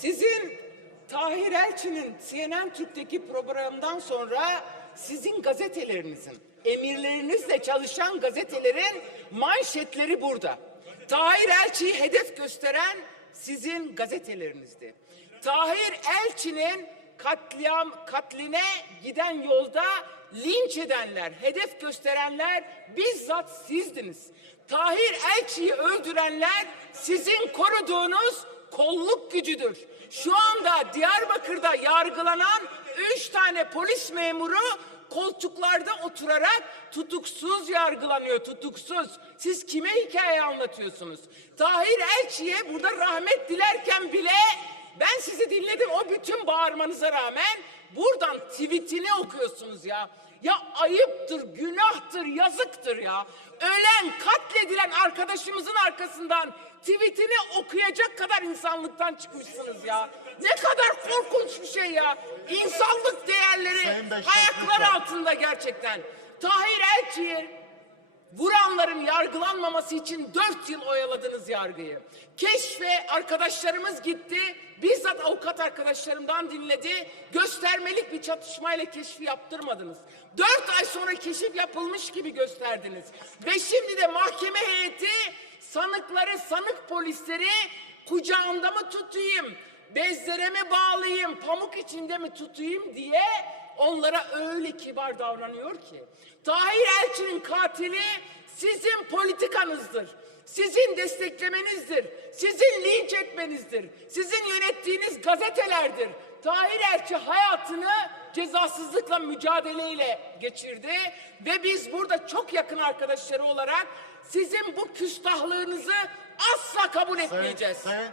Sizin Tahir Elçi'nin CNN Türk'teki programından sonra sizin gazetelerinizin, emirlerinizle çalışan gazetelerin manşetleri burada. Tahir Elçi'yi hedef gösteren sizin gazetelerinizdi. Tahir Elçi'nin katliam katline giden yolda linç edenler, hedef gösterenler bizzat sizdiniz. Tahir Elçi'yi öldürenler sizin koruduğunuz kolluk gücüdür. Şu anda Diyarbakır'da yargılanan üç tane polis memuru koltuklarda oturarak tutuksuz yargılanıyor, tutuksuz. Siz kime hikaye anlatıyorsunuz? Tahir Elçi'ye burada rahmet dilerken bile ben sizi dinledim o bütün bağırmanıza rağmen buradan tweetini okuyorsunuz ya. Ya ayıptır, günahtır, yazıktır ya. Ölen, katledilen arkadaşımızın arkasından tweetini okuyacak kadar insanlıktan çıkmışsınız ya. Ne kadar korkunç bir şey ya. İnsanlık değerleri ayaklar altında gerçekten. Tahir Elçi'yi vuranların yargılanmaması için dört yıl oyaladınız yargıyı. Keşfe arkadaşlarımız gitti. Bizzat avukat arkadaşlarımdan dinledi. Göstermelik bir çatışmayla keşfi yaptırmadınız. Dört ay sonra keşif yapılmış gibi gösterdiniz. Ve şimdi de mahkeme heyeti sanıkları, sanık polisleri kucağımda mı tutayım, bezlere mi bağlayayım, pamuk içinde mi tutayım diye onlara öyle kibar davranıyor ki. Tahir Elçi'nin katili sizin politikanızdır. Sizin desteklemenizdir. Sizin linç etmenizdir. Sizin yönettiğiniz gazetelerdir. Tahir Elçi hayatını cezasızlıkla mücadeleyle geçirdi ve biz burada çok yakın arkadaşları olarak sizin bu küstahlığınızı asla kabul etmeyeceğiz. Sayın, sayın